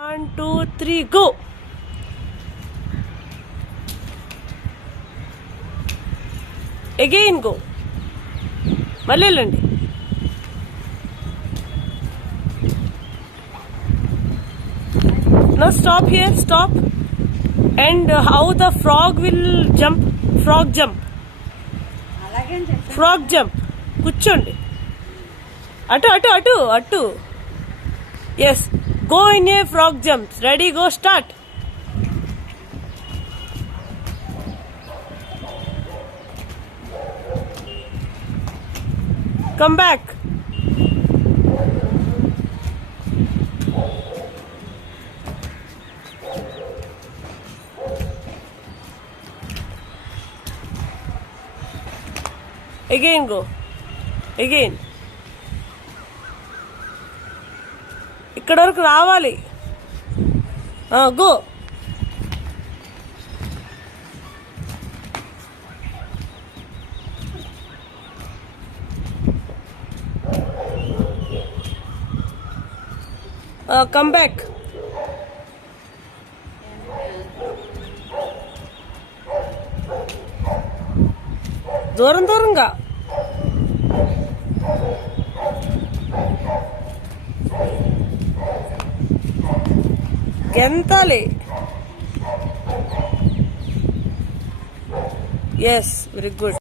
1 2 3 go. Again go. మళ్ళీ వెళ్ళండి. Now stop here, stop. And how the frog will jump? Frog jump. Frog jump. కూర్చోండి. అటు. Yes. Go in a frog jump. Ready, go, start. Come back. Again go. Again. ఇక్కడ వరకు రావాలి. Go. Come back. దూరంగా గెంతాలి. Yes, very good.